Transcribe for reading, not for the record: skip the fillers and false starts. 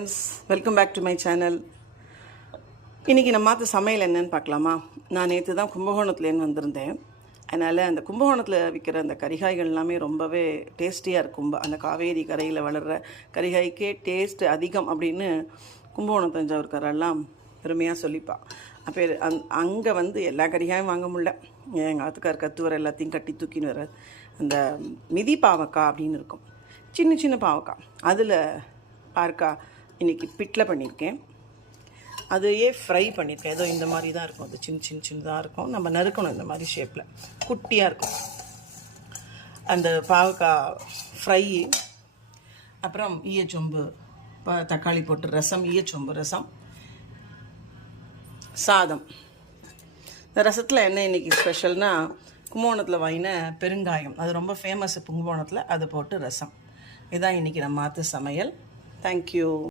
Friends, welcome back to my channel. இன்றைக்கி நம்ம மாற்ற சமையல் என்னன்னு பார்க்கலாமா? நான் நேற்று தான் கும்பகோணத்துலேருந்து வந்திருந்தேன். அதனால் அந்த கும்பகோணத்தில் விற்கிற அந்த கறிகாய்கள் எல்லாமே ரொம்பவே டேஸ்டியாக இருக்கும். அந்த காவேரி கரையில் வளர்கிற கறிகாய்க்கே டேஸ்ட் அதிகம் அப்படின்னு கும்பகோணம் தஞ்சாவூர்காரெல்லாம் பெருமையாக சொல்லிப்பாள். அப்போ அங்கே வந்து எல்லா கறிகாயும் வாங்க முடியல. எங்கள் ஆத்துக்கார் கத்துவர எல்லாத்தையும் கட்டி தூக்கின்னு வர அந்த மிதி பாவக்காய் அப்படின்னு இருக்கும், சின்ன சின்ன பாவக்காய். அதில் பார்க்கா இன்றைக்கி பிட்டில் பண்ணியிருக்கேன். அதையே ஃப்ரை பண்ணியிருக்கேன். ஏதோ இந்த மாதிரி தான் இருக்கும், அது சின்னதாக இருக்கும். நம்ம நறுக்கணும் இந்த மாதிரி ஷேப்பில், குட்டியாக இருக்கும் அந்த பாவக்காய் ஃப்ரை. அப்புறம் ஈயச்சொம்பு தக்காளி போட்டு ரசம், ஈயச்சொம்பு ரசம், சாதம். இந்த ரசத்தில் என்ன இன்றைக்கி ஸ்பெஷல்னால், கும்பகோணத்தில் வாங்கின பெருங்காயம், அது ரொம்ப ஃபேமஸ் கும்பகோணத்தில், அதை போட்டு ரசம். இதுதான் இன்றைக்கி நம்ம மாற்று சமையல். தேங்க்யூ.